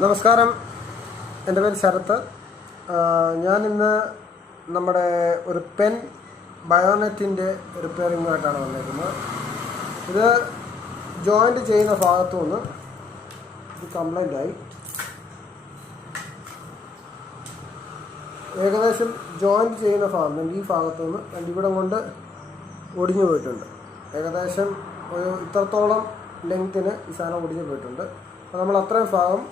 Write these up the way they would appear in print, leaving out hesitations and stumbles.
നമസ്കാരം, എൻ്റെ പേര് ശരത്ത്. ഞാനിന്ന് നമ്മുടെ ഒരു പെൻ ബയോനെറ്റിൻ്റെ റിപ്പയറിങ്ങുമായിട്ടാണ് വന്നിരിക്കുന്നത്. ഇത് ജോയിൻ്റ് ചെയ്യുന്ന ഭാഗത്തു നിന്ന് ഇത് കംപ്ലൈൻ്റായി. ഏകദേശം ജോയിൻ്റ് ചെയ്യുന്ന ഭാഗം ഈ ഭാഗത്തു നിന്ന് രണ്ടിവിടം കൊണ്ട് ഒടിഞ്ഞു പോയിട്ടുണ്ട്. ഏകദേശം ഒരു ഇത്രത്തോളം ലെങ്ത്തിന് ഈ സാധനം ഒടിഞ്ഞു പോയിട്ടുണ്ട്. അപ്പോൾ നമ്മൾ അത്രയും ഭാഗം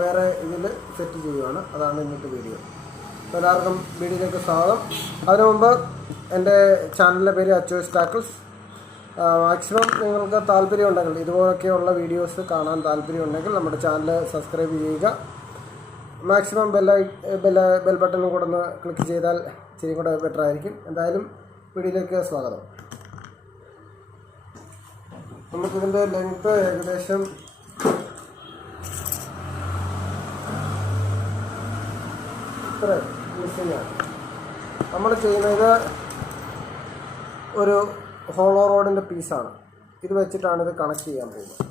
വേറെ ഇതിൽ സെറ്റ് ചെയ്യുകയാണ്. അതാണ് ഇന്നത്തെ വീഡിയോ. അപ്പോൾ എല്ലാവർക്കും വീഡിയോയിലേക്ക് സ്വാഗതം. അതിനു മുമ്പ് എൻ്റെ ചാനലിൻ്റെ പേര് അച്ചോയ്സ് ടാക്കിൾസ്. മാക്സിമം നിങ്ങൾക്ക് താല്പര്യമുണ്ടെങ്കിൽ ഇതുപോലൊക്കെയുള്ള വീഡിയോസ് കാണാൻ താല്പര്യമുണ്ടെങ്കിൽ നമ്മുടെ ചാനൽ സബ്സ്ക്രൈബ് ചെയ്യുക. മാക്സിമം ബെൽ ബട്ടണും കൂടെ ഒന്ന് ക്ലിക്ക് ചെയ്താൽ ഇച്ചിരി കൂടെ ബെറ്റർ ആയിരിക്കും. എന്തായാലും വീഡിയോയിലേക്ക് സ്വാഗതം. നമുക്കിതിൻ്റെ ലെങ്ത്ത് ഏകദേശം ഇത്ര മിസ്സിങ്ങാണ്. നമ്മൾ ചെയ്യുന്നത് ഒരു ഹോളോ റോഡിൻ്റെ പീസാണ്. ഇത് വെച്ചിട്ടാണ് ഇത് കണക്ട് ചെയ്യാൻ പോകുന്നത്.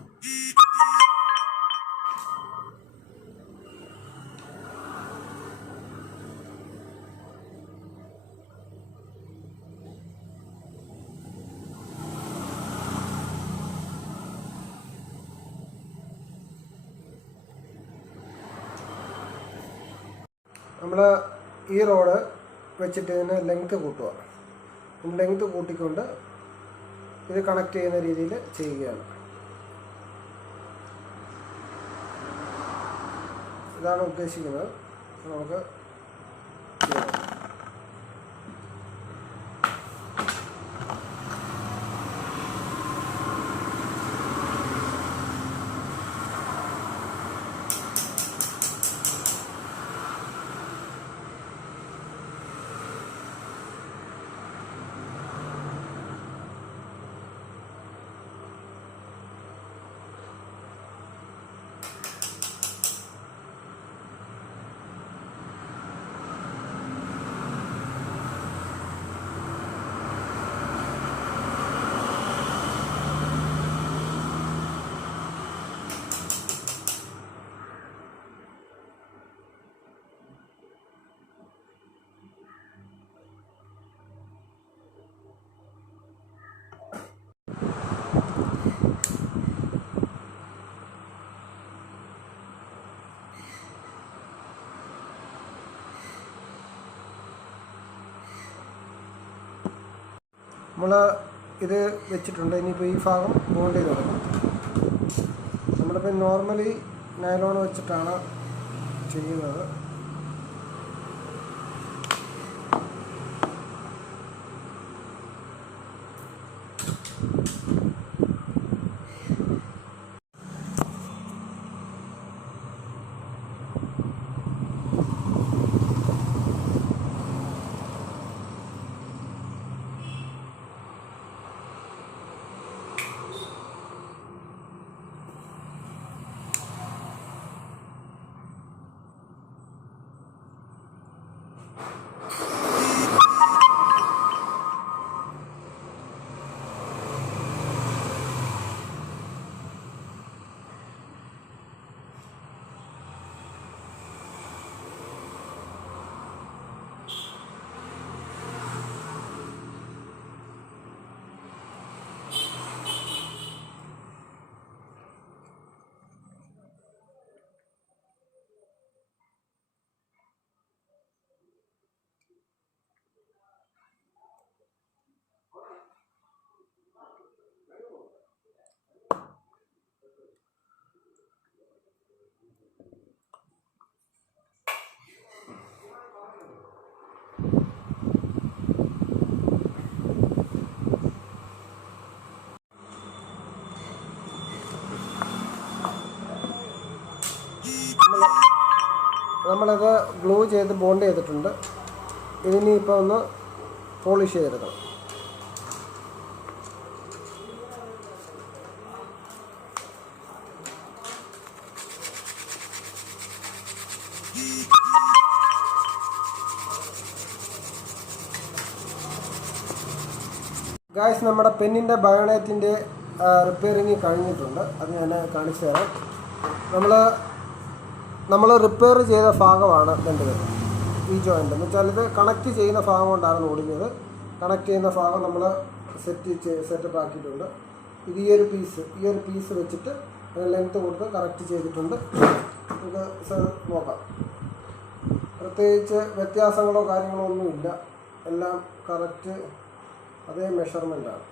നമ്മൾ ഈ റോഡ് വെച്ചിട്ട് ഇതിന് ലെങ്ത്ത് കൂട്ടുക. ലെങ്ത്ത് കൂട്ടിക്കൊണ്ട് ഇത് കണക്ട് ചെയ്യുന്ന രീതിയിൽ ചെയ്യുകയാണ്. ഇതാണ് ഉദ്ദേശിക്കുന്നത്. നമുക്ക് ചെയ്യാം. നമ്മൾ ഇത് വെച്ചിട്ടുണ്ട്. ഇനിയിപ്പോൾ ഈ ഭാഗം ബോണ്ട് ചെയ്ത് തുടങ്ങും. നമ്മളിപ്പോൾ നോർമലി നൈലോൺ വെച്ചിട്ടാണ് ചെയ്യുന്നത്. നമ്മളിത് ഗ്ലൂ ചെയ്ത് ബോണ്ട് ചെയ്തിട്ടുണ്ട്. ഇതിനി ഇപ്പോൾ ഒന്ന് പോളിഷ് ചെയ്തെടുക്കണം. ഗായ്സ്, നമ്മുടെ പെന്നിൻ്റെ ബയോനെറ്റിൻ്റെ റിപ്പയറിങ് കഴിഞ്ഞിട്ടുണ്ട്. അത് ഞാൻ കാണിച്ചു തരാം. നമ്മൾ നമ്മൾ റിപ്പയർ ചെയ്ത ഭാഗമാണ് രണ്ടുപേർ ഈ ജോയിൻ്റ് എന്ന് വെച്ചാൽ ഇത് കണക്ട് ചെയ്യുന്ന ഭാഗം കൊണ്ടാണ് ഒടിഞ്ഞത്. കണക്ട് ചെയ്യുന്ന ഭാഗം നമ്മൾ സെറ്റപ്പ് ആക്കിയിട്ടുണ്ട്. ഇത് ഈ ഒരു പീസ് വെച്ചിട്ട് ലെങ്ത്ത് കൊടുത്ത് കറക്റ്റ് ചെയ്തിട്ടുണ്ട്. നമുക്ക് നോക്കാം. പ്രത്യേകിച്ച് വ്യത്യാസങ്ങളോ കാര്യങ്ങളോ ഒന്നുമില്ല, എല്ലാം കറക്റ്റ് അതേ മെഷർമെൻറ്റാണ്.